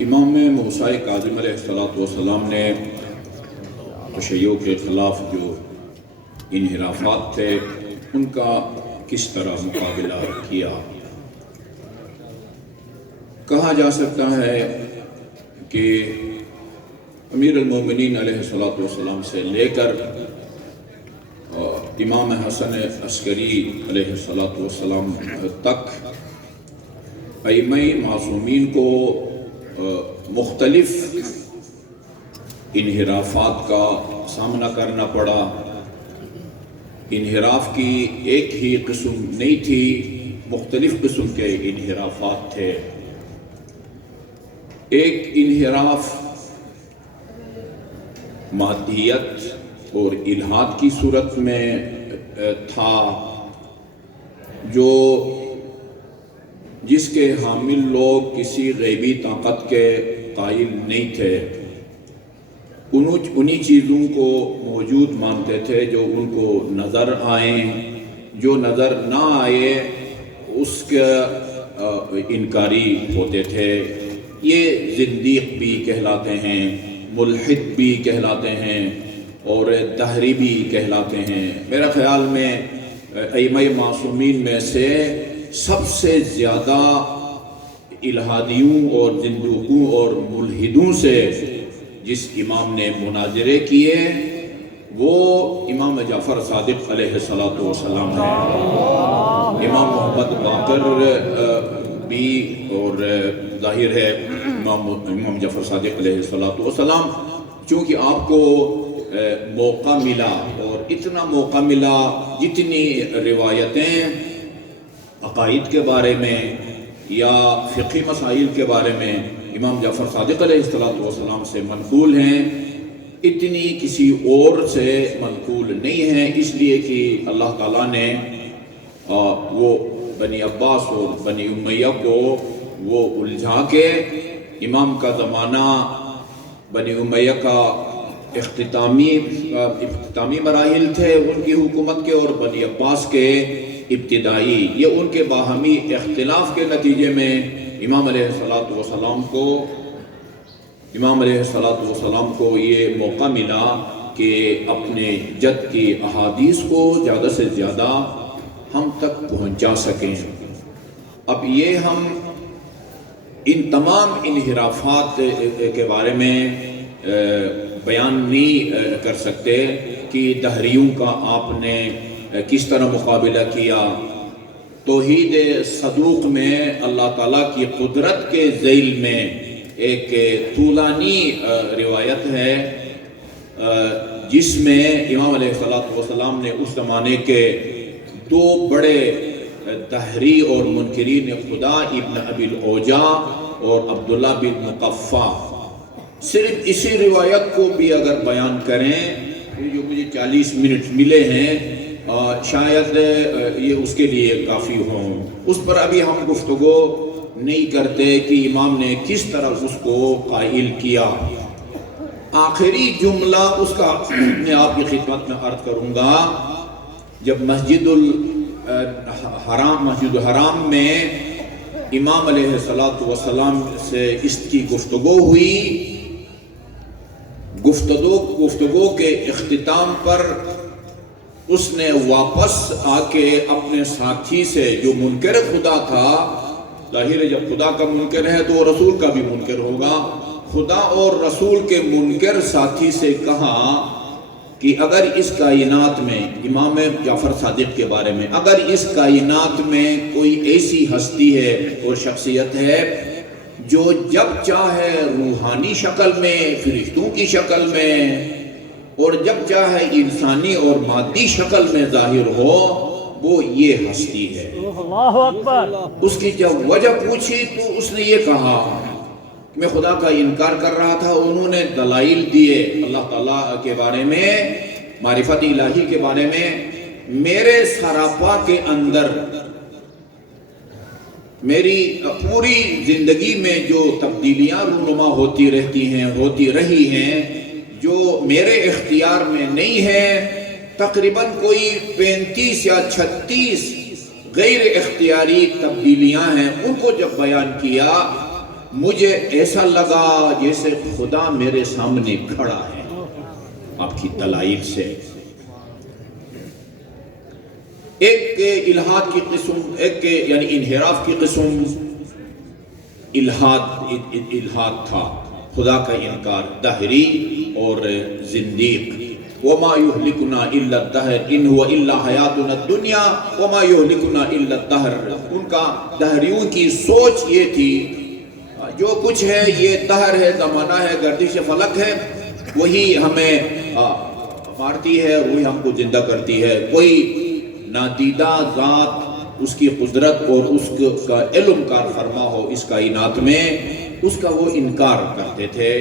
امام موسیٰ کاظم علیہ السلام نے تشیع کے خلاف جو انحرافات تھے ان کا کس طرح مقابلہ کیا؟ کہا جا سکتا ہے کہ امیر المومنین علیہ السلام سے لے کر امام حسن عسکری علیہ السلام تک ائمہ معصومین کو مختلف انحرافات کا سامنا کرنا پڑا۔ انحراف کی ایک ہی قسم نہیں تھی، مختلف قسم کے انحرافات تھے۔ ایک انحراف مادیت اور الہاد کی صورت میں تھا، جس کے حامل لوگ کسی غیبی طاقت کے قائل نہیں تھے، انہی چیزوں کو موجود مانتے تھے جو ان کو نظر آئیں، جو نظر نہ آئے اس کا انکاری ہوتے تھے۔ یہ زندیق بھی کہلاتے ہیں، ملحد بھی کہلاتے ہیں اور دہری بھی کہلاتے ہیں۔ میرا خیال میں ائمہ معصومین میں سے سب سے زیادہ الہادیوں اور زندوقوں اور ملحدوں سے جس امام نے مناظرے کیے وہ امام جعفر صادق علیہ السلام ہے۔ امام محمد باقر بھی اور ظاہر ہے امام جعفر صادق علیہ السلام، چونکہ آپ کو موقع ملا اور اتنا موقع ملا، جتنی روایتیں عقائد کے بارے میں یا فقہی مسائل کے بارے میں امام جعفر صادق علیہ السلام سے منقول ہیں، اتنی کسی اور سے منقول نہیں ہیں، اس لیے کہ اللہ تعالیٰ نے وہ بنی عباس اور بنی امیہ کو وہ الجھا کے امام کا زمانہ بنی امیہ کا اختتامی مراحل تھے ان کی حکومت کے، اور بنی عباس کے ابتدائی، یہ ان کے باہمی اختلاف کے نتیجے میں امام علیہ السلام کو یہ موقع ملا کہ اپنے جد کی احادیث کو زیادہ سے زیادہ ہم تک پہنچا سکیں۔ اب یہ ہم ان تمام انحرافات کے بارے میں بیان نہیں کر سکتے کہ دہریوں کا آپ نے کس طرح مقابلہ کیا۔ توحید صدوق میں اللہ تعالیٰ کی قدرت کے ذیل میں ایک طولانی روایت ہے جس میں امام علیہ السلام نے اس زمانے کے دو بڑے دہری اور منکرین خدا ابن ابی الاوجا اور عبداللہ بن مقفع، صرف اسی روایت کو بھی اگر بیان کریں، جو مجھے 40 منٹ ملے ہیں شاید یہ اس کے لیے کافی ہوں، اس پر ابھی ہم گفتگو نہیں کرتے کہ امام نے کس طرح اس کو قائل کیا۔ آخری جملہ اس کا میں آپ کی خدمت میں عرض کروں گا۔ جب مسجد الحرام میں امام علیہ السلام سے اس کی گفتگو ہوئی، گفتگو کے اختتام پر اس نے واپس آ کے اپنے ساتھی سے جو منکر خدا تھا، ظاہر ہے جب خدا کا منکر ہے تو رسول کا بھی منکر ہوگا، خدا اور رسول کے منکر ساتھی سے کہا کہ اگر اس کائنات میں، امام جعفر صادق کے بارے میں، اگر اس کائنات میں کوئی ایسی ہستی ہے اور شخصیت ہے جو جب چاہے روحانی شکل میں، فرشتوں کی شکل میں، اور جب چاہے انسانی اور مادی شکل میں ظاہر ہو، وہ یہ ہستی ہے۔ اللہ اکبر۔ اس کی جب وجہ پوچھی تو اس نے یہ کہا میں خدا کا انکار کر رہا تھا، انہوں نے دلائل دیے اللہ تعالیٰ کے بارے میں، معرفت الہی کے بارے میں، میرے سراپا کے اندر میری پوری زندگی میں جو تبدیلیاں رونما ہوتی رہی ہیں جو میرے اختیار میں نہیں ہے، تقریباً کوئی 35 یا 36 غیر اختیاری تبدیلیاں ہیں، ان کو جب بیان کیا مجھے ایسا لگا جیسے خدا میرے سامنے کھڑا ہے آپ کی دلائل سے۔ ایک الہاد کی قسم، ایک یعنی انحراف کی قسم الہاد تھا، خدا کا انکار، دہری اور زندیق۔ وما یہلکنا الا الدہر ان ہوا الا حیاتنا الدنیا وما یہلکنا الا الدہر۔ ان کا دہریوں کی سوچ یہ تھی جو کچھ ہے یہ دہر ہے، زمانہ ہے، گردش فلک ہے، وہی ہمیں مارتی ہے، وہی ہم کو زندہ کرتی ہے۔ کوئی نادیدہ ذات اس کی قدرت اور اس کا علم کار فرما ہو اس کائنات میں، اس کا وہ انکار کرتے تھے۔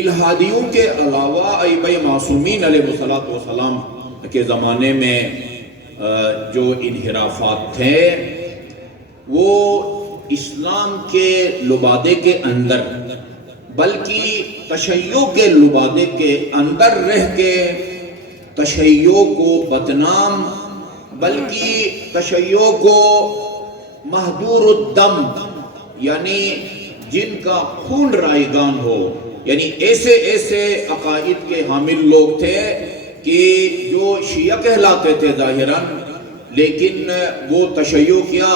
الہادیوں کے علاوہ ائمہ معصومین علیہ السلام کے زمانے میں جو انحرافات تھے وہ اسلام کے لبادے کے اندر، بلکہ تشیع کے لبادے کے اندر رہ کے تشیع کو بدنام، بلکہ تشیع کو مہدور الدم، یعنی جن کا خون رائگان ہو، یعنی ایسے عقائد کے حامل لوگ تھے کہ جو شیعہ کہلاتے تھے ظاہراً، لیکن وہ تشیع کیا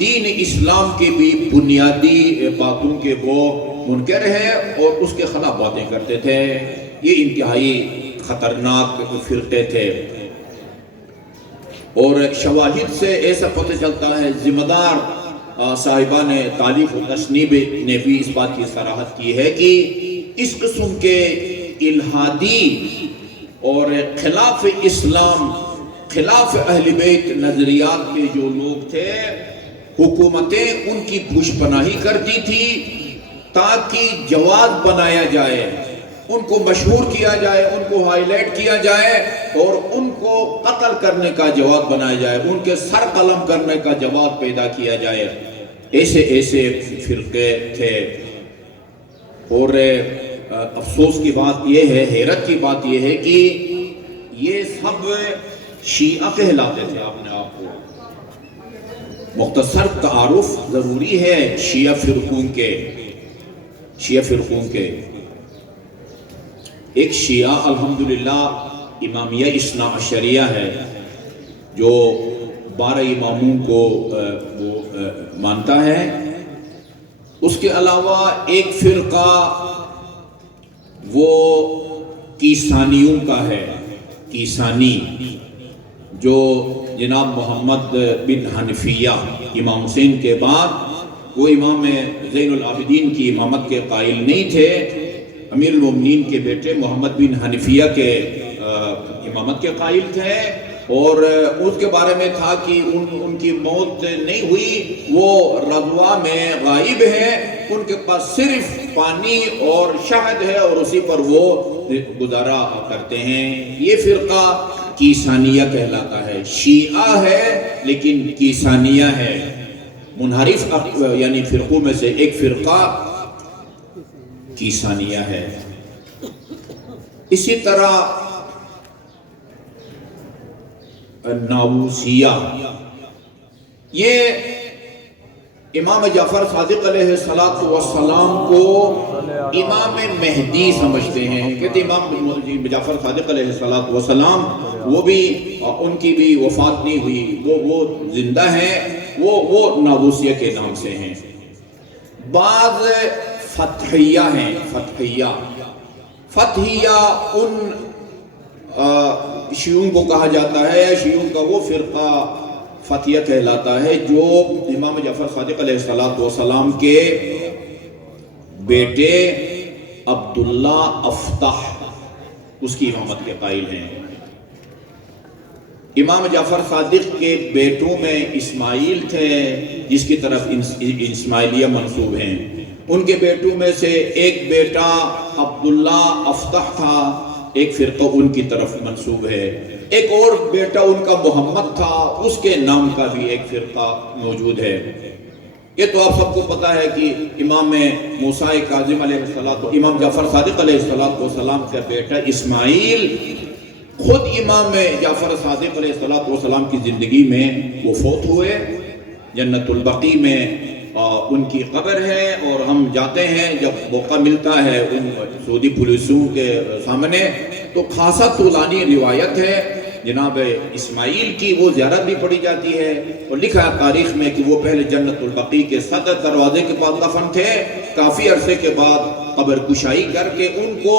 دین اسلام کی بھی بنیادی باتوں کے وہ منکر ہے اور اس کے خلاف باتیں کرتے تھے۔ یہ انتہائی خطرناک فرقے تھے، اور شواہد سے ایسا پتہ چلتا ہے، ذمہ دار صاحبان تالیف و تصنیف نے بھی اس بات کی صراحت کی ہے کہ اس قسم کے الہادی اور خلاف اسلام، خلاف اہل بیت نظریات کے جو لوگ تھے، حکومتیں ان کی پوش پناہی کرتی تھی تاکہ جواز بنایا جائے، ان کو مشہور کیا جائے، ان کو ہائی لائٹ کیا جائے اور ان کو قتل کرنے کا جواز بنایا جائے، ان کے سر قلم کرنے کا جواز پیدا کیا جائے۔ ایسے فرقے تھے، اور افسوس کی بات یہ ہے، حیرت کی بات یہ ہے کہ یہ سب شیعہ کہلاتے تھے اپنے آپ کو۔ مختصر تعارف ضروری ہے شیعہ فرقوں کے۔ ایک شیعہ الحمدللہ امامیہ اثنا عشریہ ہے جو 12 اماموں کو وہ مانتا ہے۔ اس کے علاوہ ایک فرقہ وہ کیسانیوں کا ہے، کیسانی، جو جناب محمد بن حنفیہ امام حسین کے بعد وہ امام زین العابدین کی امامت کے قائل نہیں تھے، امیر المومنین کے بیٹے محمد بن حنفیہ کے امامت کے قائل تھے، اور اس کے بارے میں تھا کہ ان کی موت نہیں ہوئی، وہ رضوا میں غائب ہے، ان کے پاس صرف پانی اور شہد ہے اور اسی پر وہ گزارا کرتے ہیں۔ یہ فرقہ کیسانیہ کہلاتا ہے، شیعہ ہے لیکن کیسانیہ ہے، منحرف یعنی فرقوں میں سے ایک فرقہ کیسانیہ ہے۔ اسی طرح ناؤوسیہ، یہ امام جعفر صادق علیہ السلام کو امام مہدی سمجھتے ہیں، کہتے امام جعفر صادق علیہ السلام وہ بھی ان کی بھی وفات نہیں ہوئی، وہ زندہ ہیں، وہ ناؤوسیہ کے نام سے ہیں۔ بعض فتحیہ ہیں، فتحیہ ان شیعوں کو کہا جاتا ہے، شیعوں کا وہ فرقہ فتحیہ کہلاتا ہے جو امام جعفر صادق علیہ السلام کے بیٹے عبداللہ افتح اس کی امامت کے قائل ہیں۔ امام جعفر صادق کے بیٹوں میں اسماعیل تھے جس کی طرف اسماعیلیہ منسوب ہیں، ان کے بیٹوں میں سے ایک بیٹا عبداللہ افتح تھا، ایک فرقہ ان کی طرف منسوب ہے، ایک اور بیٹا ان کا محمد تھا، اس کے نام کا بھی ایک فرقہ موجود ہے۔ یہ تو آپ سب کو پتا ہے کہ امام موسیٰ کاظم علیہ السلام، امام جعفر صادق علیہ السلام کا بیٹا اسماعیل خود امام جعفر صادق علیہ السلام کی زندگی میں وہ فوت ہوئے، جنت البقیع میں ان کی قبر ہے، اور ہم جاتے ہیں جب موقع ملتا ہے ان سعودی پولیسوں کے سامنے، تو خاصا طولانی روایت ہے جناب اسماعیل کی، وہ زیارت بھی پڑھی جاتی ہے، اور لکھا ہے تاریخ میں کہ وہ پہلے جنت البقیع کے صدر دروازے کے پاس دفن تھے، کافی عرصے کے بعد قبر کشائی کر کے ان کو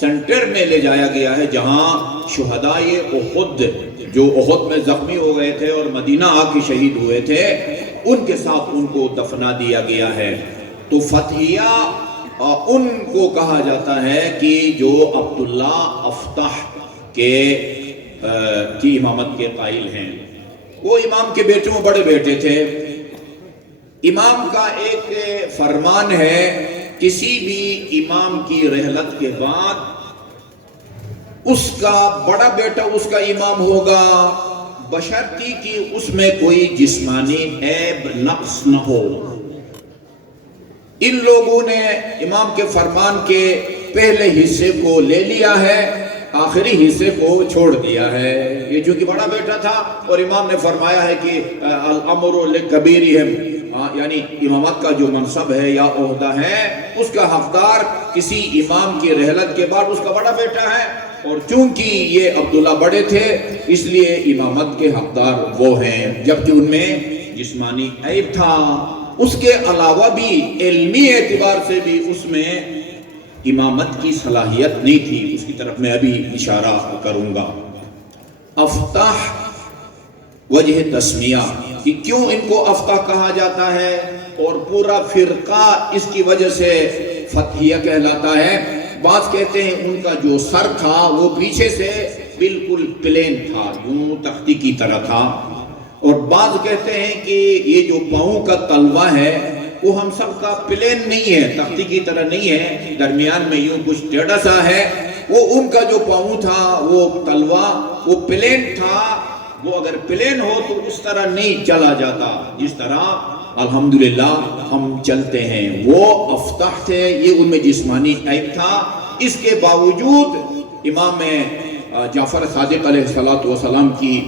سینٹر میں لے جایا گیا ہے، جہاں شہدائے احد جو احد میں زخمی ہو گئے تھے اور مدینہ آ کے شہید ہوئے تھے، ان کے ساتھ ان کو دفنا دیا گیا ہے۔ تو فتحیہ ان کو کہا جاتا ہے کہ جو عبداللہ افتح کی امامت کے قائل ہیں۔ وہ امام کے بیٹوں میں بڑے بیٹے تھے۔ امام کا ایک فرمان ہے، کسی بھی امام کی رحلت کے بعد اس کا بڑا بیٹا اس کا امام ہوگا، بشرطی کہ اس میں کوئی جسمانی عیب نقص نہ ہو۔ ان لوگوں نے امام کے فرمان کے پہلے حصے کو لے لیا ہے، آخری حصے کو چھوڑ دیا ہے۔ یہ چونکہ بڑا بیٹا تھا اور امام نے فرمایا ہے کہ الامر لکبیرہم، یعنی امامت کا جو منصب ہے یا عہدہ ہے اس کا حقدار کسی امام کی رحلت کے بعد اس کا بڑا بیٹا ہے، اور چونکہ یہ عبداللہ بڑے تھے اس لیے امامت کے حقدار وہ ہیں، جبکہ ان میں جسمانی عیب تھا۔ اس کے علاوہ بھی علمی اعتبار سے بھی اس میں امامت کی صلاحیت نہیں تھی، اس کی طرف میں ابھی اشارہ کروں گا۔ افتح وجہ تسمیہ کہ کیوں ان کو افتح کہا جاتا ہے، اور پورا فرقہ اس کی وجہ سے فتحیہ کہلاتا ہے۔ بعض کہتے ہیں ان کا جو سر تھا وہ پیچھے سے بالکل پلین تھا، یوں تختی کی طرح تھا، اور بعض کہتے ہیں کہ یہ جو پاؤں کا تلوہ ہے وہ ہم سب کا پلین نہیں ہے، تختی کی طرح نہیں ہے، درمیان میں یوں کچھ ٹیڑھا سا ہے۔ وہ ان کا جو پاؤں تھا وہ تلوہ وہ پلین تھا، وہ اگر پلین ہو تو اس طرح نہیں چلا جاتا جس طرح الحمدللہ ہم چلتے ہیں۔ وہ افتح تھے، یہ ان میں جسمانی عیب تھا۔ اس کے باوجود امام جعفر صادق علیہ السلام کی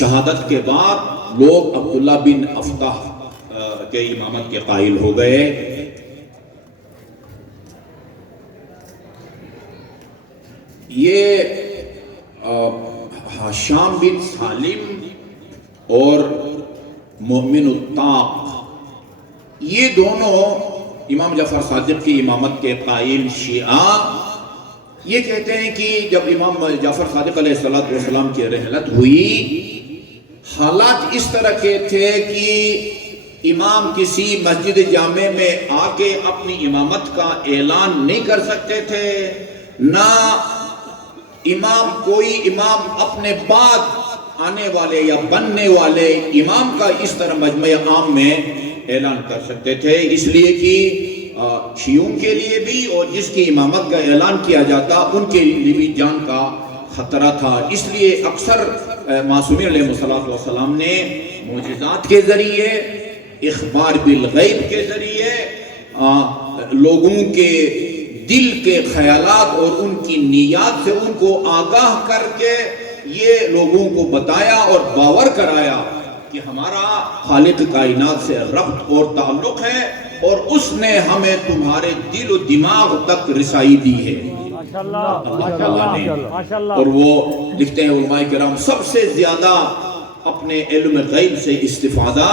شہادت کے بعد لوگ عبداللہ بن افتح کے امامت کے قائل ہو گئے۔ یہ حشام بن سالم اور مومن الطاق، یہ دونوں امام جعفر صادق کی امامت کے قائل شیعہ، یہ کہتے ہیں کہ جب امام جعفر صادق علیہ السلام کی رحلت ہوئی، حالات اس طرح کے تھے کہ امام کسی مسجد جامع میں آ کے اپنی امامت کا اعلان نہیں کر سکتے تھے، نہ کوئی امام اپنے بعد آنے والے یا بننے والے امام کا اس طرح مجمع عام میں اعلان کر سکتے تھے، اس لیے کہ شیعوں کے لیے بھی اور جس کی امامت کا اعلان کیا جاتا ان کے لیے بھی جان کا خطرہ تھا۔ اس لیے اکثر معصومین علیہ السلام نے معجزات کے ذریعے، اخبار بالغیب کے ذریعے لوگوں کے دل کے خیالات اور ان کی نیات سے ان کو آگاہ کر کے یہ لوگوں کو بتایا اور باور کرایا کہ ہمارا خالق کائنات سے ربط اور تعلق ہے، اور اس نے ہمیں تمہارے دل و دماغ تک رسائی دی ہے۔ اور وہ لکھتے ہیں علماء کرام سب سے زیادہ اپنے علم غیب سے استفادہ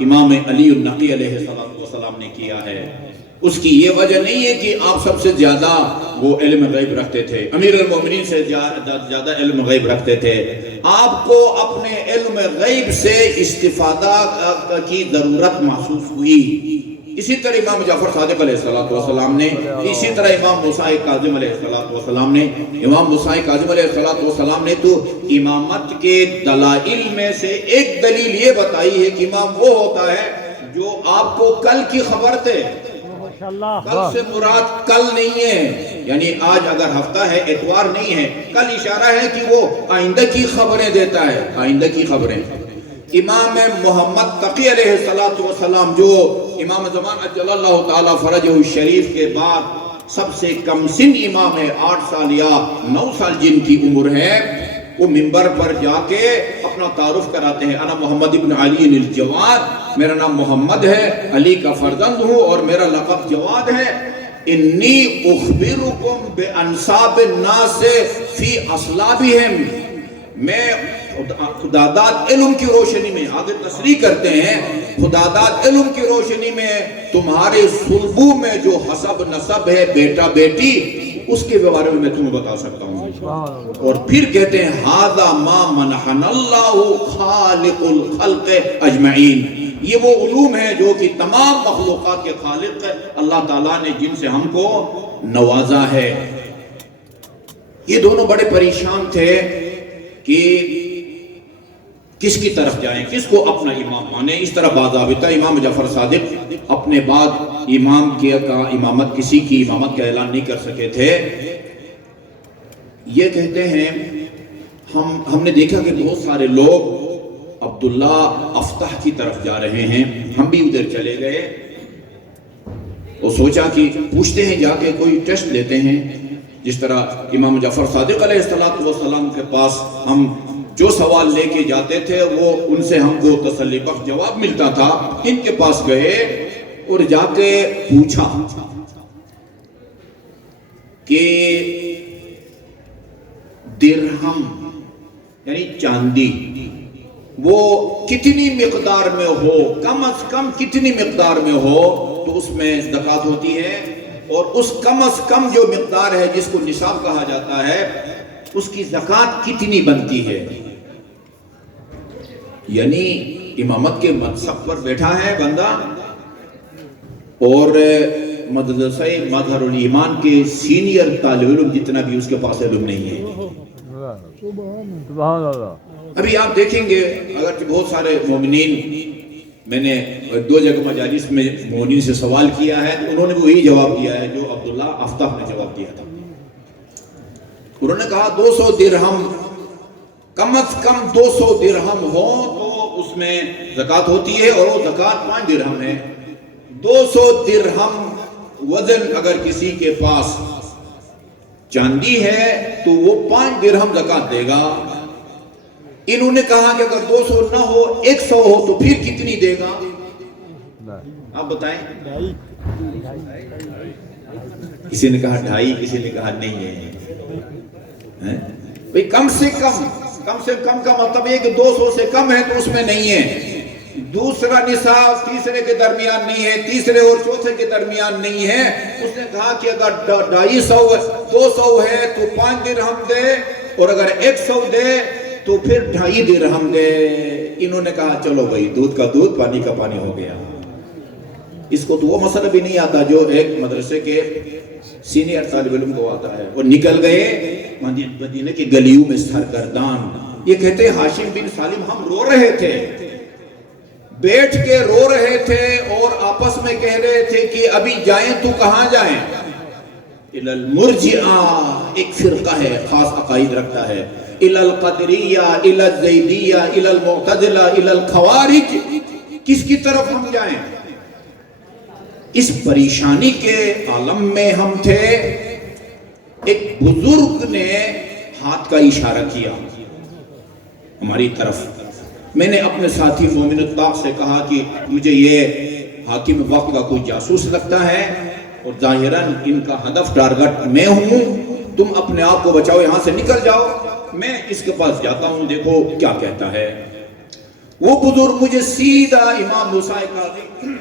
امام علی النقی علیہ السلام نے کیا ہے۔ اس کی یہ وجہ نہیں ہے کہ آپ سب سے زیادہ وہ علم غیب رکھتے تھے، امیر المومنین سے زیادہ علم غیب رکھتے تھے، آپ کو اپنے علم غیب سے استفادہ کی ضرورت محسوس ہوئی۔ اسی طرح امام جعفر صادق علیہ السلام نے، اسی طرح امام موسیٰ کاظم علیہ السلام نے، امام موسیٰ کاظم علیہ السلام نے تو امامت کے دلائل میں سے ایک دلیل یہ بتائی ہے کہ امام وہ ہوتا ہے جو آپ کو کل کی خبر دے۔ کل سے مراد کل نہیں ہے، یعنی آج اگر ہفتہ ہے اتوار نہیں ہے، کل اشارہ ہے کہ وہ آئندہ کی خبریں دیتا ہے، آئندہ کی خبریں۔ امام محمد تقی علیہ السلام جو امام زمان اجل اللہ تعالی فرجہ الشریف کے بعد سب سے کم سن امام ہے، 8 سال یا 9 سال جن کی عمر ہے، وہ منبر پر جا کے اپنا تعارف کراتے ہیں، انا محمد ابن علی الجواد، میرا نام محمد ہے، علی کا فرزند ہوں اور میرا لقب جواد ہے۔ انی اخبرکم بانساب الناس فی اصلابہم، میں خداداد علم کی روشنی میں، آگے تصریح کرتے ہیں، خداداد علم کی روشنی میں تمہارے صلبوں میں جو حسب نسب ہے، بیٹا بیٹی، اس کے بارے میں تمہیں بتا سکتا ہوں۔ اور پھر کہتے ہیں ھذا ما منحنا اللہ خالق الخلق اجمعین، یہ وہ علوم ہیں جو کہ تمام مخلوقات کے خالق اللہ تعالیٰ نے جن سے ہم کو نوازا ہے۔ یہ دونوں بڑے پریشان تھے کہ کس کی طرف جائیں، کس کو اپنا امام مانیں۔ اس طرح باضابطہ امام جعفر صادق اپنے بعد امام کی امامت، کسی کی امامت کا اعلان نہیں کر سکے تھے۔ یہ کہتے ہیں ہم نے دیکھا کہ بہت سارے لوگ عبداللہ افتح کی طرف جا رہے ہیں، ہم بھی ادھر چلے گئے اور سوچا کہ پوچھتے ہیں جا کے، کوئی ٹیسٹ لیتے ہیں۔ جس طرح امام جعفر صادق علیہ السلام کے پاس ہم جو سوال لے کے جاتے تھے وہ ان سے ہم کو تسلی بخش جواب ملتا تھا، ان کے پاس گئے اور جا کے پوچھا کہ درہم یعنی چاندی وہ کتنی مقدار میں ہو، کم از کم کتنی مقدار میں ہو تو اس میں زکوٰۃ ہوتی ہے، اور اس کم از کم جو مقدار ہے جس کو نصاب کہا جاتا ہے اس کی زکوٰۃ کتنی بنتی ہے۔ یعنی امامت کے منصب پر بیٹھا ہے بندہ اور مدرسہ مظہر الایمان کے سینئر طالب علم جتنا بھی اس کے پاس علم نہیں ہے۔ سبحان اللہ۔ ابھی آپ دیکھیں گے اگرچہ بہت سارے مومنین، میں نے 2 جگہ مجالس میں مومنین سے سوال کیا ہے، انہوں نے وہی جواب دیا ہے جو عبداللہ افتح نے جواب دیا تھا۔ انہوں نے کہا 200 درہم، کم از کم 200 درہم ہو تو اس میں زکوٰۃ ہوتی ہے، اور وہ زکوٰۃ 5 درہم ہے۔ 200 درہم وزن اگر کسی کے پاس چاندی ہے تو وہ 5 درہم زکوٰۃ دے گا۔ انہوں نے کہا کہ اگر 200 نہ ہو 100 ہو تو پھر کتنی دے گا؟ آپ بتائیں۔ کسی نے کہا 2.5، کسی نے کہا نہیں ہے۔ بھئی کم سے کم کا مطلب یہ کہ 200 سے کم ہے تو اس میں نہیں ہے۔ دوسرا نصاب تیسرے کے درمیان نہیں ہے، تیسرے اور چوتھے کے درمیان نہیں ہے۔ اس نے کہا کہ اگر 200 ہے تو 5 درہم دے، اور اگر 100 دے تو پھر 2.5 درہم دے۔ انہوں نے کہا چلو بھائی، دودھ کا دودھ پانی کا پانی ہو گیا۔ اس کو تو وہ مسئلہ بھی نہیں آتا جو ایک مدرسے کے سینئر طالب علم کو آتا ہے۔ اور نکل گئے مدینہ کی گلیوں میں سرگردان۔ یہ کہتے ہیں ہاشم بن سالم ہم رو رہے تھے، بیٹھ کے رو رہے تھے اور آپس میں کہہ رہے تھے کہ ابھی جائیں تو کہاں جائیں؟ الی المرجئہ، ایک فرقہ ہے خاص عقائد رکھتا ہے، الی القدریہ، الی الزیدیہ، الی المعتزلہ، الی الخوارج، کس کی طرف ہم جائیں؟ اس پریشانی کے عالم میں ہم تھے۔ ایک بزرگ نے ہاتھ کا اشارہ کیا ہماری طرف۔ میں نے اپنے ساتھی مومن الطاق سے کہا کہ مجھے یہ حاکم وقت کا کوئی جاسوس لگتا ہے، اور ظاہراً ان کا ہدف ٹارگٹ میں ہوں، تم اپنے آپ کو بچاؤ، یہاں سے نکل جاؤ، میں اس کے پاس جاتا ہوں، دیکھو کیا کہتا ہے۔ وہ بزرگ مجھے سیدھا امام موسیٰ کاظم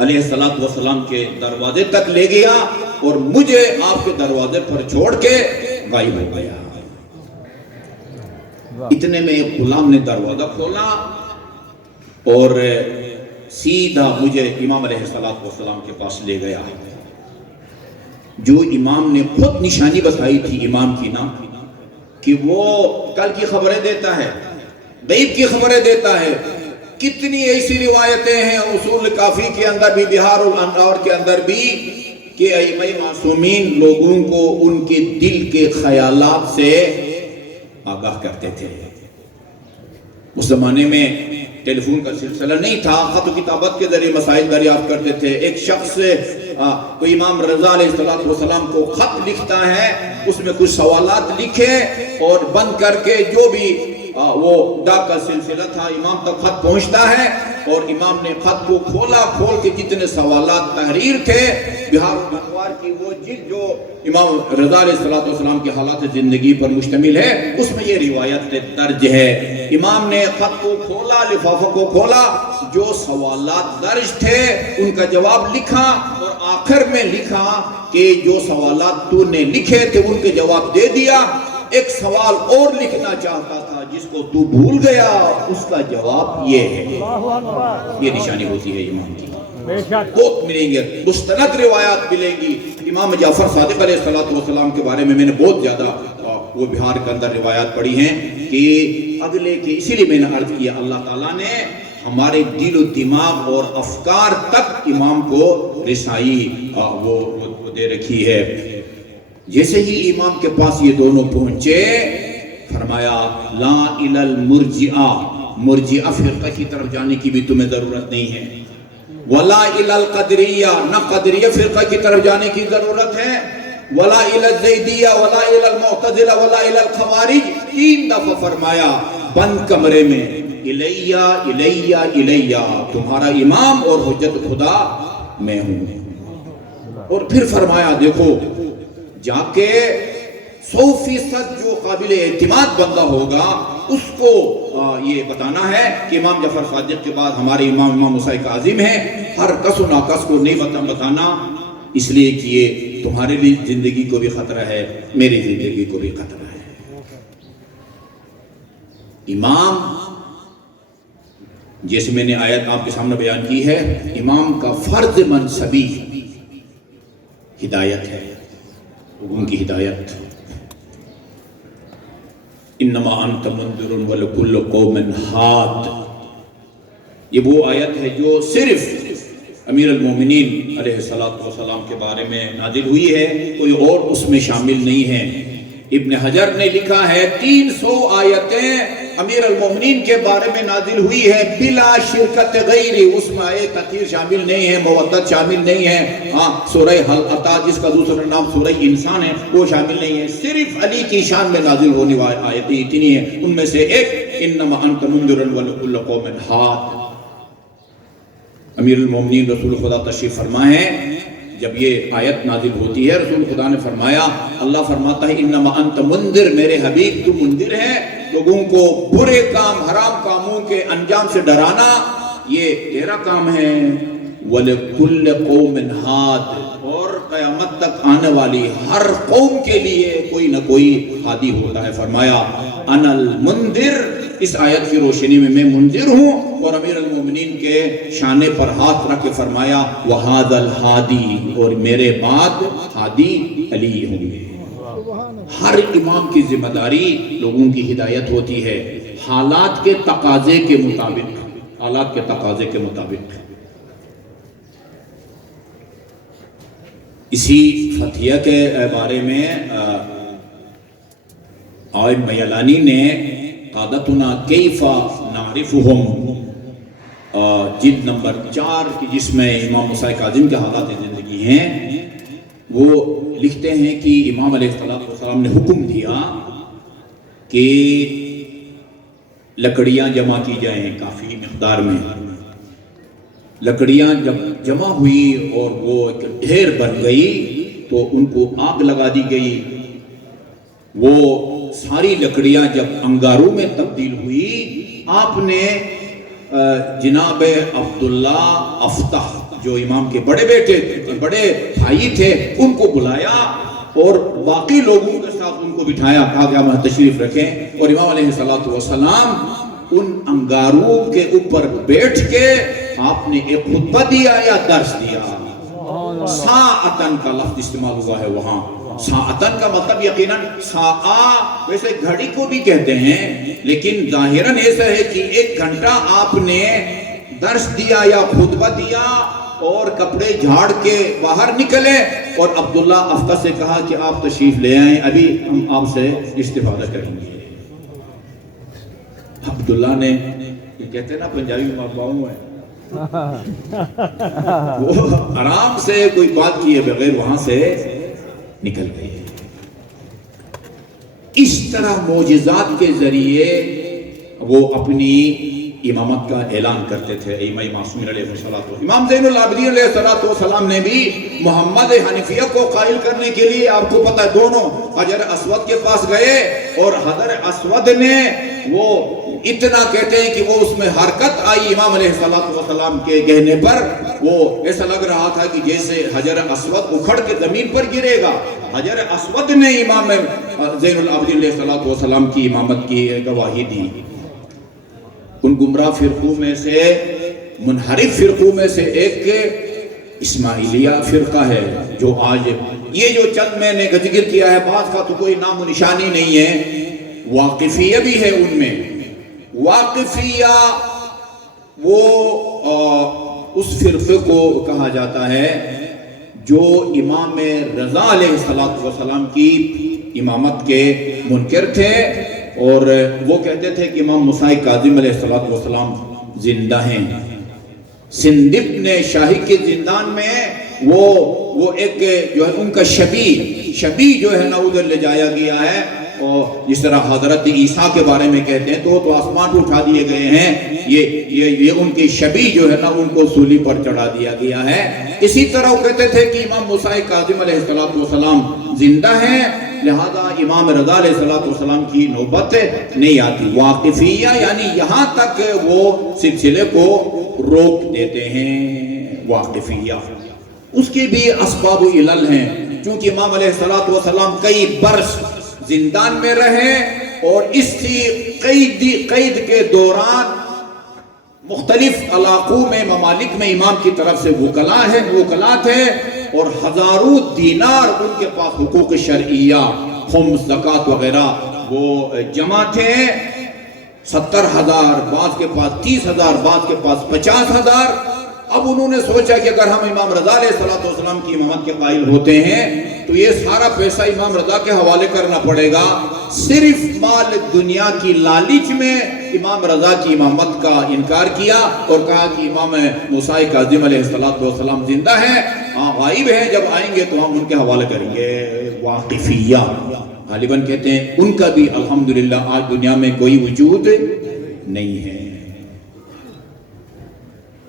علیہ السلام کے دروازے تک لے گیا اور مجھے آپ کے دروازے پر چھوڑ کے غائب ہو گیا۔ اتنے میں ایک غلام نے دروازہ کھولا اور سیدھا مجھے امام علیہ السلام کے پاس لے گیا۔ جو امام نے خود نشانی بتائی تھی امام کی نا، کہ وہ کل کی خبریں دیتا ہے، غیب کی خبریں دیتا ہے۔ کتنی ایسی روایتیں ہیں اصول کافی کے اندر بھی، بہار الانوار کے اندر بھی، کہ ائمہ معصومین لوگوں کو ان کے دل کے خیالات سے آگاہ کرتے تھے۔ اس زمانے میں ٹیلی فون کا سلسلہ نہیں تھا، خط و کتابت کے ذریعے مسائل دریافت کرتے تھے. ایک شخص کوئی امام رضا علیہ السلام کو خط لکھتا ہے، اس میں کچھ سوالات لکھے اور بند کر کے جو بھی وہ ڈاک کا سلسلہ تھا امام تک خط پہنچتا ہے، اور امام نے خط کو کھول کے جتنے سوالات تحریر تھے بہار الانوار کی وہ جلد جو امام رضا علیہ السلام کی حالات زندگی پر مشتمل ہے، اس میں یہ روایت درج ہے. امام نے خط کو کھولا، لفافہ کو کھولا، جو سوالات درج تھے ان کا جواب لکھا، اور آخر میں لکھا کہ جو سوالات تو نے لکھے تھے ان کے جواب دے دیا، ایک سوال اور لکھنا چاہتا تھا جس کو تو بھول گیا، اس کا جواب یہ ہے. یہ نشانی ہوتی ہے امام کی. بہت ملیں گے، مستند روایات ملیں گی. امام جعفر صادق علیہ السلام کے بارے میں نے بہت زیادہ وہ بہار کے اندر روایات پڑھی ہیں کہ اگلے کے، اسی لیے میں نے عرض کیا اللہ تعالیٰ نے ہمارے دل و دماغ اور افکار تک امام کو رسائی وہ دے رکھی ہے. جیسے ہی امام کے پاس یہ دونوں پہنچے، فرمایا لا الی المرجئہ، مرجئہ فرقہ کی طرف جانے کی بھی تمہیں ضرورت نہیں ہے، ولا الی القدریہ، نہ قدریہ فرقہ کی طرف جانے کی ضرورت ہے، ولا الی الزیدیہ، ولا الی المعتزلہ، ولا الی الخوارج. 3 دفعہ فرمایا بند کمرے میں، الیہ الیہ الیہ، تمہارا امام اور حجت خدا میں ہوں. اور پھر فرمایا دیکھو جا کے 100% جو قابل اعتماد بندہ ہوگا اس کو یہ بتانا ہے کہ امام جعفر صادق کے بعد ہمارے امام موسیٰ کاظم ہیں. ہر کس و ناکس کو نہیں بتانا، اس لیے کہ یہ تمہارے لیے زندگی کو بھی خطرہ ہے، میری زندگی کو بھی خطرہ ہے. امام، جیسے میں نے آیت آپ کے سامنے بیان کی ہے، امام کا فرض منصبی ہدایت ہے، ان کی ہدایت. انما انت منذر ولکل قوم ہاد، یہ وہ آیت ہے جو صرف امیر المومنین علیہ السلام کے بارے میں نازل ہوئی ہے، کوئی اور اس میں شامل نہیں ہے. ابن حجر نے لکھا ہے 300 آیتیں امیر المومنین کے بارے میں نازل ہوئی ہے بلا شرکت غیری، اس میں آیت تطہیر شامل نہیں ہے، مودت شامل نہیں ہے، سورہ حل عطا جس کا دوسرا نام سورہ انسان ہے وہ شامل نہیں ہے. صرف علی کی شان میں نازل ہونے والی آیتیں اتنی ہیں، ان میں سے ایک انما انت منذر ولکل قوم ہاد. امیر المومنین رسول خدا تشریف فرما ہے، جب یہ آیت نازل ہوتی ہے رسول خدا نے فرمایا، اللہ فرماتا ہے انما انت منذر، میرے حبیب تو منذر ہے، لوگوں کو برے کام، حرام کاموں کے انجام سے ڈرانا یہ تیرا کام ہے. وَلِكُلِّ قَوْمٍ ہاد، اور قیامت تک آنے والی ہر قوم کے لیے کوئی نہ کوئی ہادی ہوتا ہے. فرمایا انا المنذر، اس آیت کی روشنی میں منذر ہوں، اور امیر المومنین کے شانے پر ہاتھ رکھ کے فرمایا وَهَذَا الْحَادِي، اور میرے بعد ہادی علی ہوں گے. ہر امام کی ذمہ داری لوگوں کی ہدایت ہوتی ہے حالات کے تقاضے کے مطابق، حالات کے تقاضے کے مطابق. اسی فتحیہ کے بارے میں عائد میلانی نے قادتنا کیف نعرفہم جلد نمبر 4 کی، جس میں امام موسیٰ کاظم کے حالات زندگی ہیں، وہ لکھتے ہیں کہ امام علیہ السلام نے حکم دیا کہ لکڑیاں جمع کی جائیں کافی مقدار میں. لکڑیاں جب جمع ہوئی اور وہ ڈھیر بن گئی تو ان کو آگ لگا دی گئی. وہ ساری لکڑیاں جب انگاروں میں تبدیل ہوئی، آپ نے جناب عبداللہ افتح جو امام کے بڑے بیٹے بڑے بھائی تھے ان کو بلایا اور باقی لوگوں کے ساتھ ان کو بٹھایا، کہا کہ آپ تشریف رکھیں. اور امام علیہ السلام ان انگاروں کے اوپر بیٹھ کے آپ نے ایک خطبہ دیا یا درس دیا. ساعتن کا لفظ استعمال ہوا ہے وہاں. ساعتن کا مطلب یقیناً ساعہ ویسے گھڑی کو بھی کہتے ہیں، لیکن ظاہراً ایسا ہے کہ 1 گھنٹہ آپ نے درس دیا یا خطبہ دیا اور کپڑے جھاڑ کے باہر نکلے اور عبداللہ افتح سے کہا کہ آپ تشریف لے آئیں، ابھی ہم آپ سے استفادہ کریں گے. عبداللہ نے یہ کہتے ہیں نا پنجابی میں ماباؤں ہے، وہ آرام سے کوئی بات کیے بغیر وہاں سے نکل گئے۔ اس طرح معجزات کے ذریعے وہ اپنی امامت کا اعلان کرتے تھے۔ ائمہ معصومین علیہ الصلوۃ والسلام، امام زین العابدین علیہ السلام نے بھی محمد حنیفیہ کو قائل کرنے کے لیے، آپ کو پتہ ہے، دونوں حجر اسود کے پاس گئے اور حجر اسود نے وہ اتنا کہتے ہیں کہ وہ اس میں حرکت آئی امام علیہ السلام کے کہنے پر، وہ ایسا لگ رہا تھا کہ جیسے حجر اسود اکھڑ کے زمین پر گرے گا۔ حجر اسود نے امام زین العابدین علیہ السلام کی امامت کی گواہی دی۔ ان گمراہ فرقوں میں سے، منحرف فرقوں میں سے ایک اسماعیلیہ فرقہ ہے، جو آج یہ جو چند میں نے ذکر کیا ہے، بعض کا تو کوئی نام و نشانی نہیں ہے۔ واقفیہ بھی ہے ان میں۔ واقفیہ وہ اس فرقے کو کہا جاتا ہے جو امام رضا علیہ السلام کی امامت کے منکر تھے، اور وہ کہتے تھے کہ امام موسیٰ کاظم علیہ السلام زندہ ہیں۔ سندھ ابن شاہی کے زندان میں وہ ایک جو ہے ان کا شبیہ جو ہے نا ادھر لے جایا گیا ہے، اور جس طرح حضرت عیسیٰ کے بارے میں کہتے ہیں تو آسمان پر اٹھا دیے گئے ہیں، یہ ان کی شبیہ جو ہے نا ان کو سولی پر چڑھا دیا گیا ہے۔ اسی طرح وہ کہتے تھے کہ امام موسیٰ کاظم علیہ السلام زندہ ہیں، لہذا امام رضا علیہ السلام کی نوبت نہیں آتی۔ واقفیہ یعنی یہاں تک وہ سلسلے کو روک دیتے ہیں۔ واقفیہ اس کی بھی اسباب و علل ہیں، چونکہ امام علیہ السلام کئی برس زندان میں رہے، اور اس کی قید کے دوران مختلف علاقوں میں، ممالک میں امام کی طرف سے وکلاء تھے، اور ہزاروں دینار ان کے پاس حقوق شرعیہ، خمس، زکوٰۃ وغیرہ وہ جمع تھے۔ 70,000، بعض کے پاس 30,000، بعض کے پاس 50,000۔ اب انہوں نے سوچا کہ اگر ہم امام رضا علیہ السلام کی امامت کے قائل ہوتے ہیں تو یہ سارا پیسہ امام رضا کے حوالے کرنا پڑے گا۔ صرف مال دنیا کی لالچ میں امام رضا کی امامت کا انکار کیا، اور کہا کہ امام موسیٰ کاظم علیہ السلام زندہ ہیں، غائب ہیں، جب آئیں گے تو ہم ان کے حوالے کریں گے۔ واقفیہ غالباً کہتے ہیں ان کا بھی الحمدللہ آج دنیا میں کوئی وجود نہیں ہے۔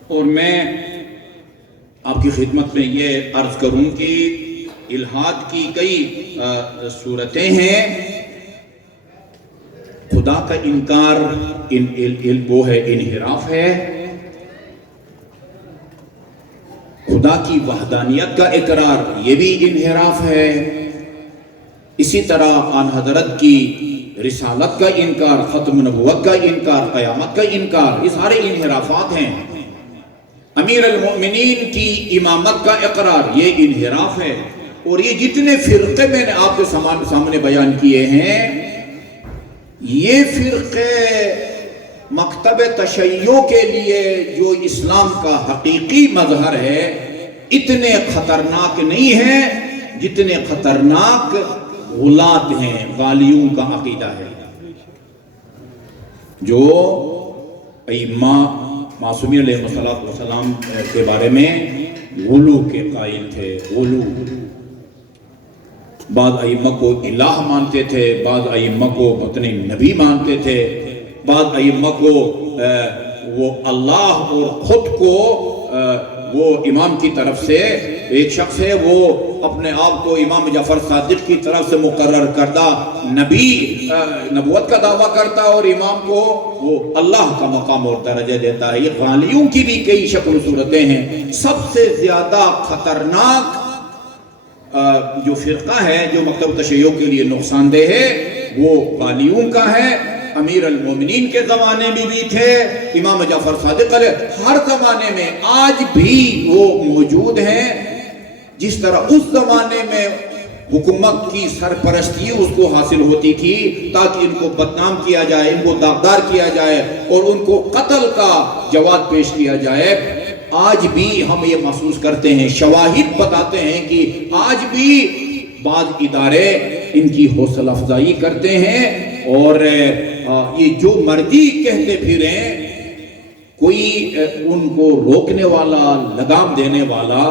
اور میں آپ کی خدمت میں یہ عرض کروں کہ الہاد کی کئی صورتیں ہیں۔ خدا کا انکار وہ ہے، انحراف ہے۔ خدا کی وحدانیت کا اقرار، یہ بھی انحراف ہے۔ اسی طرح آن حضرت کی رسالت کا انکار، ختم نبوت کا انکار، قیامت کا انکار، یہ سارے انحرافات ہیں۔ امیر المؤمنین کی امامت کا اقرار، یہ انحراف ہے۔ اور یہ جتنے فرقے میں نے آپ کے سامنے بیان کیے ہیں، یہ فرقے مکتب تشیع کے لیے جو اسلام کا حقیقی مظہر ہے، اتنے خطرناک نہیں ہیں جتنے خطرناک غلاط ہیں، غالیوں کا عقیدہ ہے، جو ائمہ معصومین علیہ السلام کے بارے میں غلو کے قائل تھے۔ غلو، بعض ائمہ کو الہ مانتے تھے، بعض ائمہ کو اپنے نبی مانتے تھے، بعض ائمہ کو وہ اللہ اور خود کو وہ امام کی طرف سے، ایک شخص ہے وہ اپنے آپ کو امام جعفر صادق کی طرف سے مقرر کردہ نبی، نبوت کا دعویٰ کرتا ہے، اور امام کو وہ اللہ کا مقام اور درجہ دیتا ہے۔ یہ غالیوں کی بھی کئی شکل و صورتیں ہیں۔ سب سے زیادہ خطرناک جو فرقہ ہے جو مکتب تشیع کے لیے نقصان دہ ہے، وہ غالیوں کا ہے۔ امیر المومنین کے زمانے میں بھی تھے، امام جعفر صادق علیہ، ہر زمانے میں آج بھی وہ موجود ہیں۔ جس طرح اس زمانے میں حکومت کی سرپرستی اس کو حاصل ہوتی تھی تاکہ ان کو بدنام کیا جائے، ان کو داغدار کیا جائے اور ان کو قتل کا جواب پیش کیا جائے، آج بھی ہم یہ محسوس کرتے ہیں، شواہد بتاتے ہیں کہ آج بھی بعض ادارے ان کی حوصلہ افزائی کرتے ہیں، اور یہ جو مرضی کہتے پھریں کوئی ان کو روکنے والا، لگام دینے والا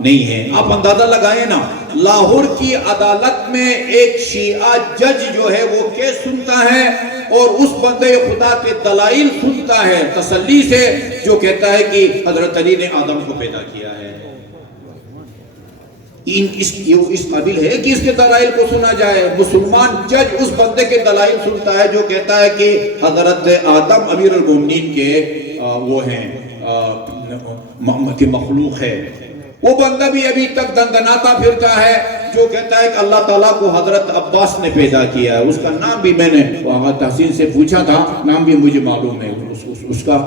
نہیں ہے۔ آپ اندازہ لگائیں نا، لاہور کی عدالت میں ایک شیعہ جج جو ہے وہ کیس سنتا ہے اور اس بندے خدا کے دلائل سنتا ہے تسلی سے، جو کہتا ہے کہ حضرت علی نے آدم کو پیدا کیا ہے۔ اس قابل ہے کہ اس کے دلائل کو سنا جائے؟ مسلمان جج اس بندے کے دلائل سنتا ہے جو کہتا ہے کہ حضرت آدم امیر المومنین کے وہ ہیں کی مخلوق ہے۔ وہ بندہ بھی ابھی تک دندناتا پھرتا ہے جو کہتا ہے کہ اللہ تعالیٰ کو حضرت عباس نے پیدا کیا ہے۔ اس کا نام بھی میں نے آغا تحسین سے پوچھا تھا، نام بھی مجھے معلوم ہے اس کا۔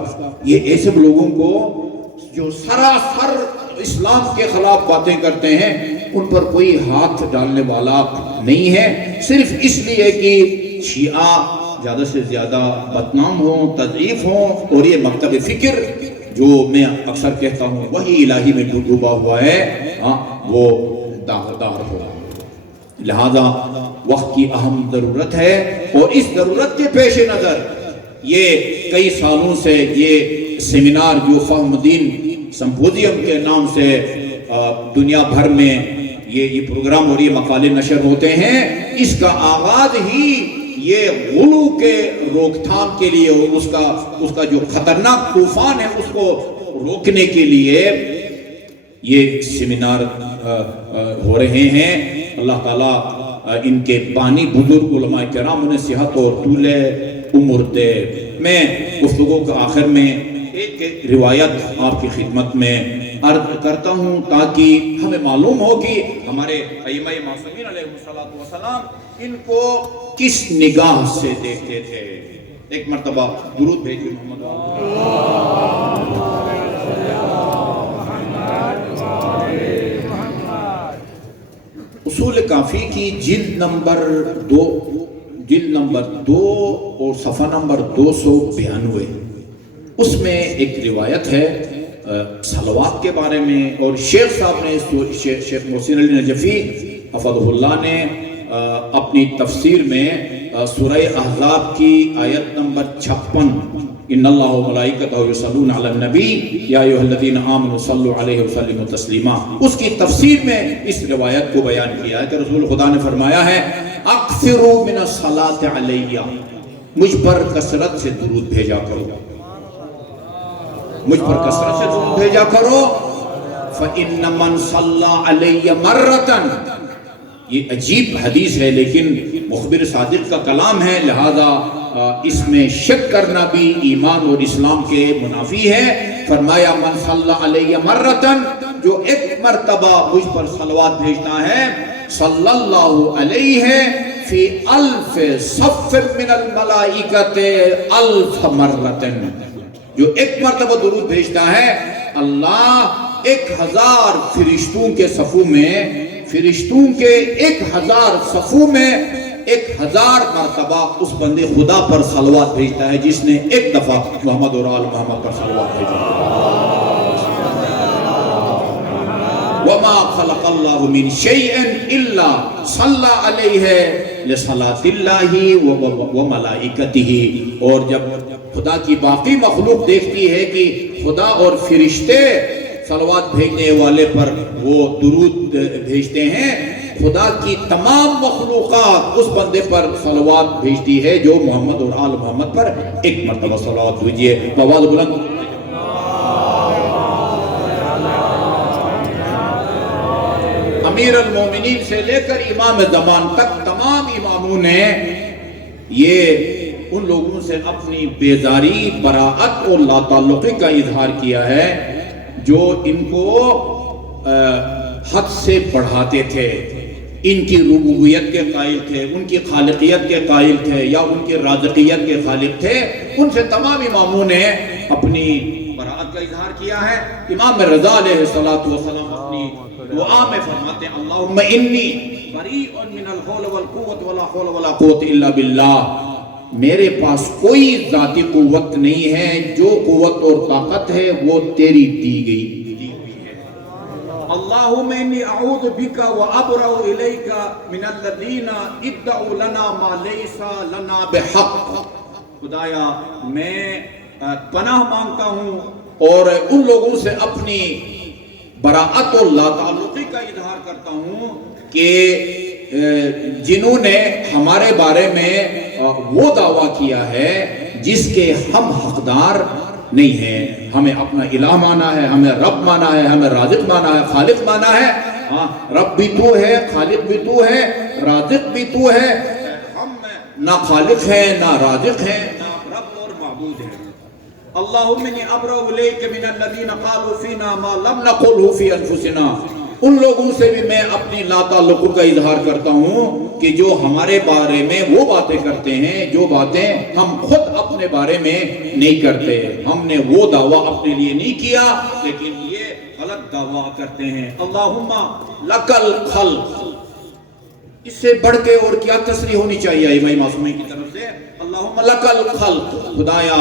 یہ ایسے لوگوں کو جو سراسر اسلام کے خلاف باتیں کرتے ہیں، ان پر کوئی ہاتھ ڈالنے والا نہیں ہے، صرف اس لیے کہ شیعہ زیادہ سے زیادہ بدنام ہوں، تضعیف ہوں، اور یہ مکتب فکر جو میں اکثر کہتا ہوں وہی الہی میں ڈوبا ہوا ہے، وہ داغدار ہو۔ لہذا وقت کی اہم ضرورت ہے، اور اس ضرورت کے پیش نظر یہ کئی سالوں سے یہ سیمینار جو فہم الدین سمپوزیم کے نام سے دنیا بھر میں یہ پروگرام اور یہ مقالے نشر ہوتے ہیں، اس کا آغاز ہی یہ غلو کے روک تھام کے لیے اور اس کا جو خطرناک طوفان ہے اس کو روکنے کے لیے یہ سیمینار ہو رہے ہیں۔ اللہ تعالیٰ ان کے بانی بزرگ علماء کرام انہیں صحت اور طول عمر دے۔ میں گفتگو کے آخر میں ایک روایت آپ کی خدمت میں عرض کرتا ہوں تاکہ ہمیں معلوم ہو کہ ہمارے ائمہ معصومین علیہ السلام ان کو کس نگاہ سے دیکھتے تھے۔ ایک مرتبہ درود بھیجیے محمد اصول کافی کی جلد نمبر 2 اور صفحہ نمبر 292، اس میں ایک روایت ہے صلوات کے بارے میں، اور شیخ صاحب نے شیخ محسن علی نجفی حفظہ اللہ نے اپنی تفسیر میں سورہ احزاب کی آیت نمبر 56 ان اللہ و ملائکتہ یصلون علی النبی یا ایھا الذین آمنوا صلوا علیہ وسلموا تسلیما، اس کی تفسیر میں اس روایت کو بیان کیا ہے کہ رسول خدا نے فرمایا ہے اکثروا من الصلاۃ علیہ، مجھ پر کثرت سے درود بھیجا کرو، مجھ پر کثرت سے درود بھیجا کرو۔ فَإِنَّ مَنْ صَلَّى عَلَيَّ مَرَّةً، یہ عجیب حدیث ہے لیکن مخبر صادق کا کلام ہے، لہذا اس میں شک کرنا بھی ایمان اور اسلام کے منافی ہے۔ فرمایا من صلی علیہ مرتن، جو ایک مرتبہ مجھ پر صلوات بھیجتا ہے، صلی اللہ علیہ فی الف صف من الملائکۃ الف مرتن، جو ایک مرتبہ درود بھیجتا ہے، اللہ 1000 فرشتوں کے صفوں میں، فرشتوں کے 1000 صفوں میں 1000 مرتبہ اس بندے خدا پر صلوات بھیجتا ہے جس نے ایک دفعہ محمد اور آل محمد پر صلوات بھیجا۔ وَمَا خَلَقَ اللَّهُ مِن شَيْءٍ إِلَّا صَلَّى عَلَيْهِ لِصَلَاةِ اللَّهِ وَمَلَائِكَتِهِ، اور جب خدا کی باقی مخلوق دیکھتی ہے کہ خدا اور فرشتے صلوات بھیجنے والے پر وہ درود بھیجتے ہیں، خدا کی تمام مخلوقات اس بندے پر صلوات بھیجتی ہے جو محمد اور آل محمد پر ایک مرتبہ صلوات بھیجیے۔ آواز بلند۔ امیر المومنین سے لے کر امام زمان تک تمام اماموں نے یہ ان لوگوں سے اپنی بیزاری، براءت اور لا تعلقی کا اظہار کیا ہے جو ان کو حد سے بڑھاتے تھے، ان کی ربوبیت کے قائل تھے، ان کی خالقیت کے قائل تھے یا ان کی رازقیت کے خالق تھے۔ ان سے تمام اماموں نے اپنی براءت کا اظہار کیا ہے۔ امام رضا علیہ السلام اپنی دعا میں فرماتے ہیں اللہم انی بریء من الحول والقوت ولا حول ولا قوت الا باللہ، میرے پاس کوئی ذاتی قوت نہیں ہے، جو قوت اور طاقت ہے وہ تیری دی گئی ہے۔ اللہم انی اعوذ بک وابرأ الیک من الذین ادعوا لنا ما لیس لنا بحق، خدایا میں پناہ مانگتا ہوں اور ان لوگوں سے اپنی براعت و لا تعلقی کا اظہار کرتا ہوں کہ جنہوں نے ہمارے بارے میں وہ دعویٰ کیا ہے جس کے ہم حقدار نہیں ہیں. ہمیں اپنا الہ مانا ہے, ہمیں رب مانا ہے, ہمیں رازق مانا ہے, خالق مانا ہے. رب بھی تو ہے, خالق بھی تو ہے, رازق بھی تو ہے. ہم نہ خالق ہیں, نہ رازق ہیں, نہ رب اور معبود ہیں. اللہم انی ابرأ الیک من الذین قالوا فینا ما لم نقلہ فی انفسنا. ان لوگوں سے بھی میں اپنی لا تعلق کا اظہار کرتا ہوں کہ جو ہمارے بارے میں وہ باتیں کرتے ہیں جو باتیں ہم خود اپنے بارے میں نہیں کرتے. ہم نے وہ دعویٰ اپنے لیے نہیں کیا لیکن یہ غلط دعویٰ کرتے ہیں. اللہم لک الخلق. اس سے بڑھ کے اور کیا تصریح ہونی چاہیے امام معصومی کی طرف سے؟ اللہم لک الخلق. خدایا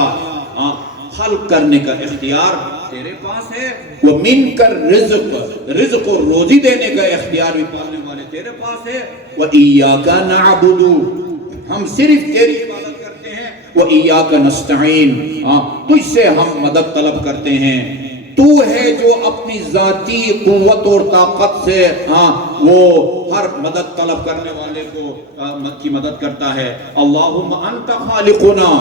خلق کرنے کا اختیار تیرے پاس ہے. وَمِنْكَ الرِّزْقُ. رزق اور روزی دینے کا اختیار بھی پانے والے تیرے پاس ہے. وَإِيَّاكَ نَعْبُدُ. ہم صرف تیری عبادت کرتے ہیں. وَإِيَّاكَ نَسْتَعِينُ. تجھ سے ہم مدد طلب کرتے ہیں. تو ہے جو اپنی ذاتی قوت اور طاقت سے وہ ہر مدد طلب کرنے والے کو کی مدد کرتا ہے. اللہم انت خالقنا.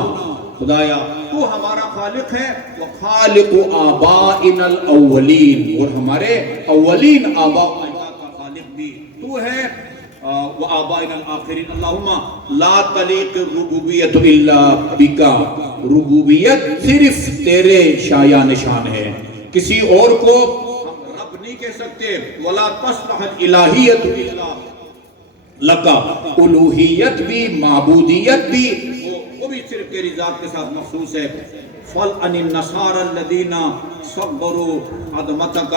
خدایا تو ہمارا خالق ہے. وخالق آبائنا الاولین. اور ہمارے اولین آباء اجداد کا خالق بھی تو ہے. وآبائنا الآخرین. اللہم لا تلیق الربوبیت الا بکا. ربوبیت صرف تیرے شایع نشان ہے, کسی اور کو ہم رب نہیں کہہ سکتے. ولا تصلح الالہیت الا لکا. الوہیت بھی معبودیت بھی وہ بھی صرف تیری ذات کے ساتھ مخصوص ہے. فَلْأَنِ النَّصَارَ الَّذِينَ صَبَّرُوا عَظْمَتَكَ.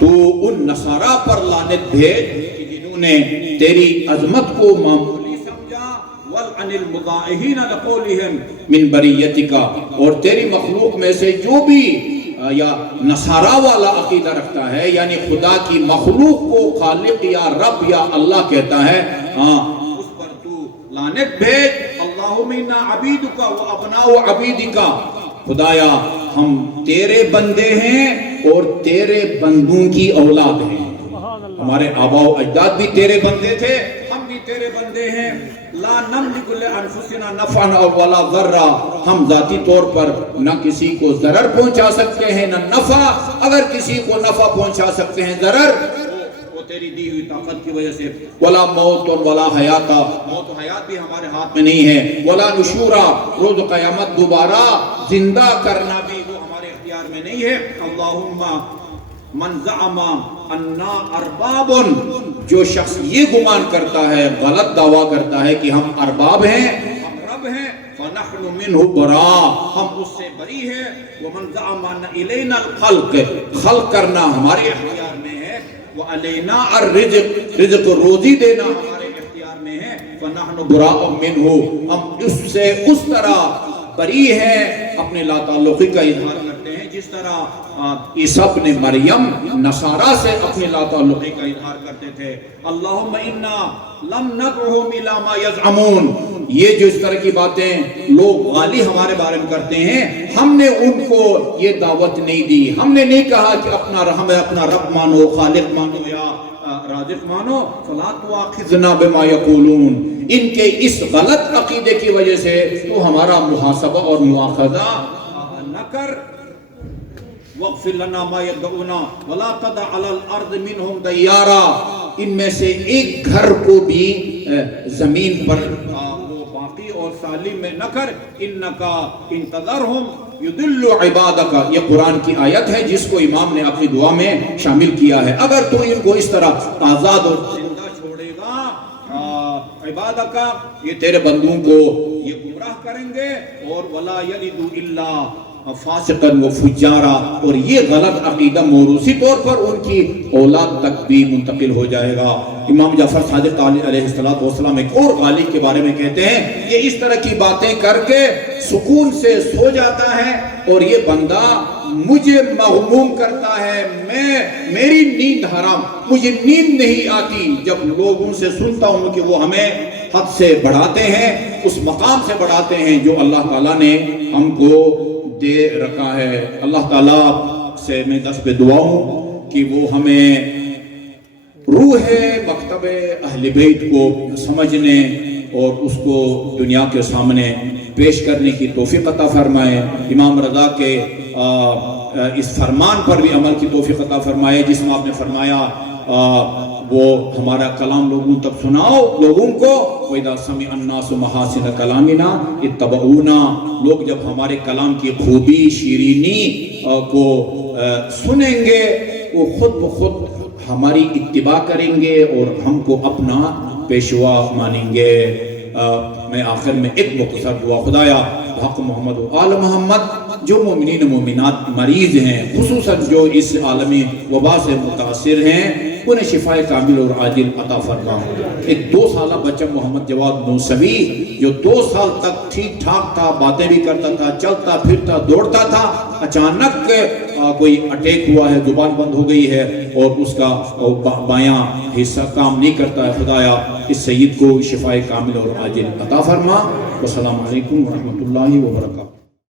تو ان نصارہ پر لعنت بھیج کہ جنہوں نے تیری عظمت کو معمولی سمجھا. وَلْعَنِ الْمُضَاعِحِينَ لِقَوْلِهِمْ مِنْ بَرِيَّتِكَ. اور تیری مخلوق میں سے جو بھی یا نصارہ والا عقیدہ رکھتا ہے یعنی خدا کی مخلوق کو خالق یا رب یا اللہ کہتا ہے, اس پر تو لعنت بھیج. اللہم انا عبیدک و ابناء عبیدک. خدایا ہم تیرے بندے ہیں اور تیرے بندوں کی اولاد ہیں. ہمارے آباء و اجداد بھی تیرے بندے تھے, ہم بھی تیرے بندے ہیں. لا نملک لانفسنا نفعا ولا ضرا. ہم ذاتی طور پر نہ کسی کو ضرر پہنچا سکتے ہیں نہ نفع. اگر کسی کو نفع پہنچا سکتے ہیں ضرر وہ تیری دی ہوئی طاقت کی وجہ سے. ولا موت ولا حیات. موت و حیات بھی ہمارے ہاتھ میں نہیں ہے. ولا نشورا. روز قیامت دوبارہ زندہ کرنا بھی وہ ہمارے اختیار میں نہیں ہے. اللہم من زعم انا ارباب. جو شخص یہ گمان کرتا ہے, غلط دعویٰ کرتا ہے کہ ہم ارباب ہیں, ہم رب ہیں, فنحن منہ برا. ہم اس سے بری ہیں. ومن زعم ان الینا الخلق. خلق کرنا ہمارے اختیار میں ہے. وعلینا الرزق. رزق روزی دینا ہمارے اختیار میں ہے. فنحن براء منہ. ہم اس سے اس طرح بری ہیں, اپنے لا تعلقی کا اظہار کرتے ہیں جس طرح عیسیٰ ابن مریم نصارہ سے اپنے لا تعلقی کا اظہار کرتے تھے. اللہم انا لم ندعوہم الی ما یزعمون. یہ جو اس طرح کی باتیں لوگ غالی ہمارے بارے میں کرتے ہیں, ہم نے ان کو یہ دعوت نہیں دی. ہم نے نہیں کہا کہ اپنا رب مانو, خالق مانو یا رازق مانو. فلا تؤاخذنا بما یقولون. ان کے اس غلط عقیدے کی وجہ سے تو ہمارا محاسبہ اور مؤاخذہ نہ کر. وَاغْفِرْ لَنَا مَا يَدْعُونَا وَلَا تَدَعْ عَلَى الْأَرْضِ مِنْهُمْ دَيَّارًا. ان میں سے ایک گھر کو بھی زمین پر وہ باقی اور سالم میں نہ کر. إِنَّكَ إِن تَذَرْهُمْ يُضِلُّ عِبَادَكَ. یہ قرآن کی آیت ہے جس کو امام نے اپنی دعا میں شامل کیا ہے. اگر تو ان کو اس طرح آزاد اور زندہ چھوڑے گا, عبادکا, یہ تیرے بندوں کو یہ گمراہ کریں گے. اور وَلَا يَلِدُ إِلَّا فاسقاً و فجارا. اور یہ غلط عقیدہ موروثی طور پر ان کی اولاد تک بھی منتقل ہو جائے گا. امام جعفر صادق علیہ السلام ایک اور غالی کے بارے میں کہتے ہیں, یہ اس طرح کی باتیں کر کے سکون سے سو جاتا ہے اور یہ بندہ مجھے مغموم کرتا ہے. میری نیند حرام, مجھے نیند نہیں آتی جب لوگوں سے سنتا ہوں کہ وہ ہمیں حد سے بڑھاتے ہیں، اس مقام سے بڑھاتے ہیں جو اللہ تعالیٰ نے ہم کو دے رکھا ہے۔ اللہ تعالیٰ سے میں دست دعا ہوں کہ وہ ہمیں روح مکتب اہل بیت کو سمجھنے اور اس کو دنیا کے سامنے پیش کرنے کی توفیق عطا فرمائے۔ امام رضا کے اس فرمان پر بھی عمل کی توفیق عطا فرمائے جس میں آپ نے فرمایا وہ ہمارا کلام لوگوں تک سناؤ لوگوں کو، وَإِذَا سَمِعَ النَّاسُ مَحَاسِنَ كَلَامِنَا اتَّبَعُونَا، لوگ جب ہمارے کلام کی خوبی شیرینی کو سنیں گے وہ خود بخود ہماری اتباع کریں گے اور ہم کو اپنا پیشوا مانیں گے۔ میں آخر میں ایک مختصر دعا، خدایا بحق محمد و آل محمد جو مومنین مومنات مریض ہیں، خصوصاً جو اس عالمی وبا سے متاثر ہیں، انہیں شفائے کامل اور عاجل عطا فرما۔ ایک 2 سالہ بچہ محمد جواد موسوی جو 2 سال تک ٹھیک ٹھاک تھا، باتیں بھی کرتا تھا، چلتا پھرتا دوڑتا تھا، اچانک کوئی اٹیک ہوا ہے، زبان بند ہو گئی ہے اور اس کا بایاں حصہ کام نہیں کرتا ہے۔ خدایا اس سید کو شفائے کامل اور عاجل عطا فرما۔ والسلام علیکم ورحمۃ اللہ وبرکاتہ۔